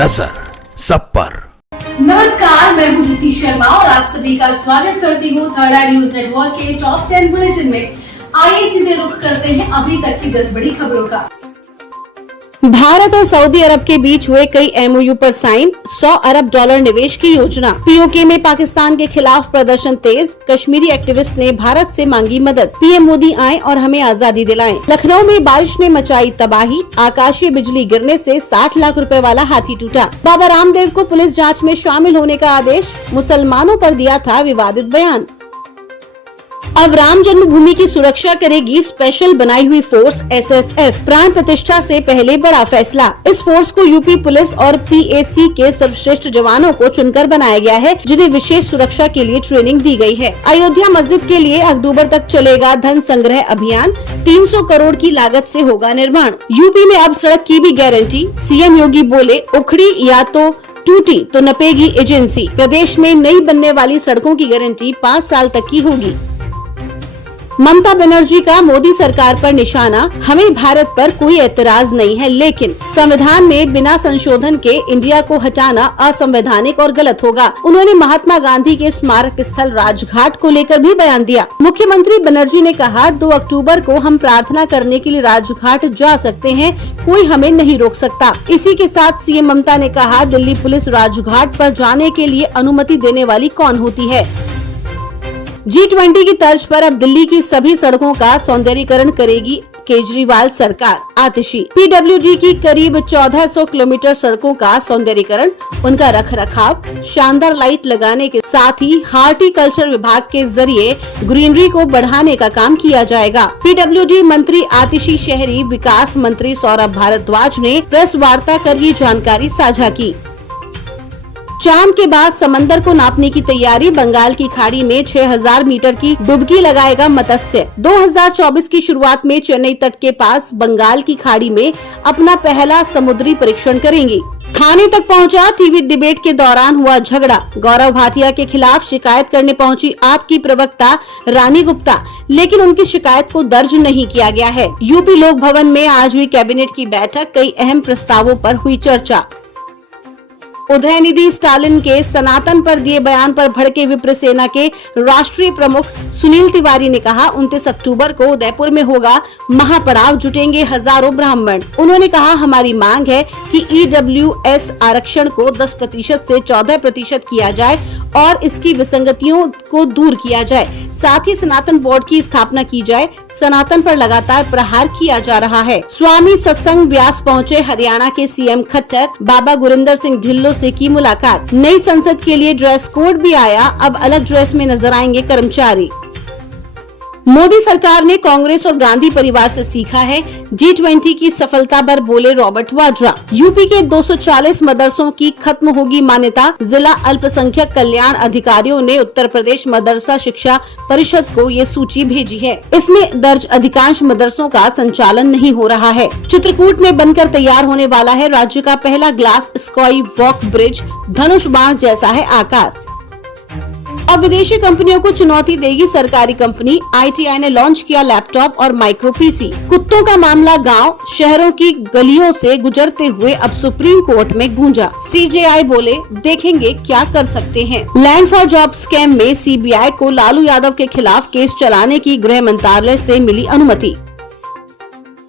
सब पर। नमस्कार, मैं हूं दीप्ति शर्मा और आप सभी का स्वागत करती हूं थर्ड आई न्यूज नेटवर्क के टॉप 10 बुलेटिन में। आइए सीधे रुख करते हैं अभी तक की 10 बड़ी खबरों का। भारत और सऊदी अरब के बीच हुए कई एमओयू पर साइन, $100 अरब निवेश की योजना। पीओके में पाकिस्तान के खिलाफ प्रदर्शन तेज, कश्मीरी एक्टिविस्ट ने भारत से मांगी मदद। पीएम मोदी आए और हमें आजादी दिलाएं। लखनऊ में बारिश ने मचाई तबाही, आकाशीय बिजली गिरने से 60 लाख रुपए वाला हाथी टूटा। बाबा रामदेव को पुलिस जांच में शामिल होने का आदेश, मुसलमानों पर दिया था विवादित बयान। अब राम जन्मभूमि की सुरक्षा करेगी स्पेशल बनाई हुई फोर्स एसएसएफ। प्राण प्रतिष्ठा से पहले बड़ा फैसला। इस फोर्स को यूपी पुलिस और पीएसी के सर्वश्रेष्ठ जवानों को चुनकर बनाया गया है, जिन्हें विशेष सुरक्षा के लिए ट्रेनिंग दी गई है। अयोध्या मस्जिद के लिए अक्टूबर तक चलेगा धन संग्रह अभियान, 300 करोड़ की लागत से होगा निर्माण। यूपी में अब सड़क की भी गारंटी, सीएम योगी बोले उखड़ी या तो टूटी तो नपेगी एजेंसी। प्रदेश में नई बनने वाली सड़कों की गारंटी 5 साल तक की होगी। ममता बनर्जी का मोदी सरकार पर निशाना, हमें भारत पर कोई एतराज नहीं है, लेकिन संविधान में बिना संशोधन के इंडिया को हटाना असंवैधानिक और गलत होगा। उन्होंने महात्मा गांधी के स्मारक स्थल राजघाट को लेकर भी बयान दिया। मुख्यमंत्री बनर्जी ने कहा 2 अक्टूबर को हम प्रार्थना करने के लिए राजघाट जा सकते हैं, कोई हमें नहीं रोक सकता। इसी के साथ सीएम ममता ने कहा दिल्ली पुलिस राजघाट पर जाने के लिए अनुमति देने वाली कौन होती है। G20 की तर्ज पर अब दिल्ली की सभी सड़कों का सौंदर्यीकरण करेगी केजरीवाल सरकार। आतिशी पीडब्ल्यूडी की करीब 1400 किलोमीटर सड़कों का सौंदर्यीकरण, उनका रखरखाव, शानदार लाइट लगाने के साथ ही हार्टिकल्चर विभाग के जरिए ग्रीनरी को बढ़ाने का काम किया जाएगा। पीडब्ल्यूडी मंत्री आतिशी, शहरी विकास मंत्री सौरभ भारद्वाज ने प्रेस वार्ता कर ये जानकारी साझा की। चांद के बाद समंदर को नापने की तैयारी, बंगाल की खाड़ी में 6000 मीटर की डुबकी लगाएगा मत्स्य। 2024 की शुरुआत में चेन्नई तट के पास बंगाल की खाड़ी में अपना पहला समुद्री परीक्षण करेंगी। थाने तक पहुंचा टीवी डिबेट के दौरान हुआ झगड़ा, गौरव भाटिया के खिलाफ शिकायत करने पहुंची आप की प्रवक्ता रानी गुप्ता, लेकिन उनकी शिकायत को दर्ज नहीं किया गया है। यूपी लोक भवन में आज हुई कैबिनेट की बैठक, कई अहम प्रस्तावों पर हुई चर्चा। उदयनिधि स्टालिन के सनातन पर दिए बयान पर भड़के विप्र सेना के राष्ट्रीय प्रमुख सुनील तिवारी ने कहा 29 अक्टूबर को उदयपुर में होगा महापड़ाव, जुटेंगे हजारों ब्राह्मण। उन्होंने कहा हमारी मांग है कि ईडब्ल्यूएस आरक्षण को 10% से 14% किया जाए और इसकी विसंगतियों को दूर किया जाए। साथ ही सनातन बोर्ड की स्थापना की जाए। सनातन पर लगातार प्रहार किया जा रहा है। स्वामी सत्संग व्यास पहुंचे हरियाणा के सीएम खट्टर, बाबा गुरिंदर सिंह ढिल्लों से की मुलाकात। नई संसद के लिए ड्रेस कोड भी आया, अब अलग ड्रेस में नजर आएंगे कर्मचारी। मोदी सरकार ने कांग्रेस और गांधी परिवार से सीखा है, G20 की सफलता पर बोले रॉबर्ट वाड्रा। यूपी के 240 मदरसों की खत्म होगी मान्यता, जिला अल्पसंख्यक कल्याण अधिकारियों ने उत्तर प्रदेश मदरसा शिक्षा परिषद को ये सूची भेजी है। इसमें दर्ज अधिकांश मदरसों का संचालन नहीं हो रहा है। चित्रकूट में बनकर तैयार होने वाला है राज्य का पहला ग्लास स्काई वॉक ब्रिज, धनुष बाण जैसा है आकार। अब विदेशी कंपनियों को चुनौती देगी सरकारी कंपनी, ITI ने लॉन्च किया लैपटॉप और माइक्रो पीसी। कुत्तों का मामला गांव शहरों की गलियों से गुजरते हुए अब सुप्रीम कोर्ट में गूंजा। CJI बोले देखेंगे क्या कर सकते हैं। लैंड फॉर जॉब स्कैम में CBI को लालू यादव के खिलाफ केस चलाने की गृह मंत्रालय से मिली अनुमति।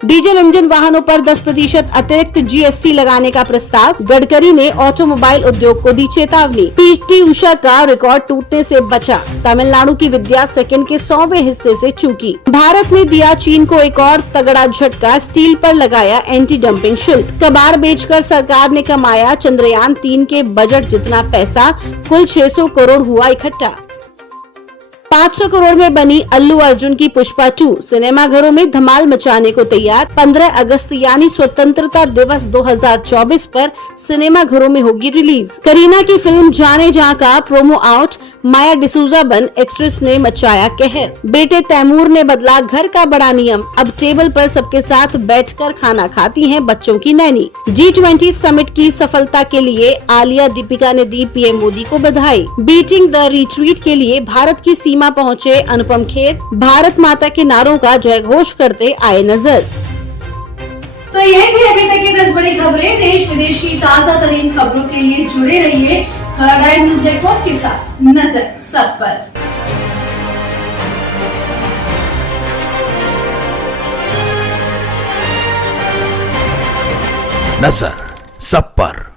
डीजल इंजन वाहनों पर 10% अतिरिक्त GST लगाने का प्रस्ताव, गडकरी ने ऑटोमोबाइल उद्योग को दी चेतावनी। PT उषा का रिकॉर्ड टूटने से बचा, तमिलनाडु की विद्या सेकंड के 100वें हिस्से से चूकी। भारत ने दिया चीन को एक और तगड़ा झटका, स्टील पर लगाया एंटी डंपिंग शुल्क। कबाड़ बेचकर सरकार ने कमाया चंद्रयान 3 के बजट जितना पैसा, कुल 600 करोड़ हुआ इकट्ठा। 500 करोड़ में बनी अल्लू अर्जुन की पुष्पा 2 सिनेमाघरों में धमाल मचाने को तैयार। 15 अगस्त यानी स्वतंत्रता दिवस 2024 पर सिनेमाघरों में होगी रिलीज। करीना की फिल्म जाने जा का प्रोमो आउट, माया डिसूजा बन एक्ट्रेस ने मचाया कहर। बेटे तैमूर ने बदला घर का बड़ा नियम, अब टेबल पर सबके साथ बैठकर खाना खाती हैं बच्चों की नैनी। G20 समिट की सफलता के लिए आलिया दीपिका ने दी पीएम मोदी को बधाई। बीटिंग द रिट्रीट के लिए भारत की सीमा पहुंचे अनुपम खेर, भारत माता के नारों का जयघोष करते आए नजर। तो यही थी अभी तक की थी 10 बड़ी खबरें। देश विदेश की ताजा तरीन खबरों के लिए जुड़े रहिए थर्ड आई न्यूज नेटवर्क के साथ। नजर सब पर। नजर सब पर।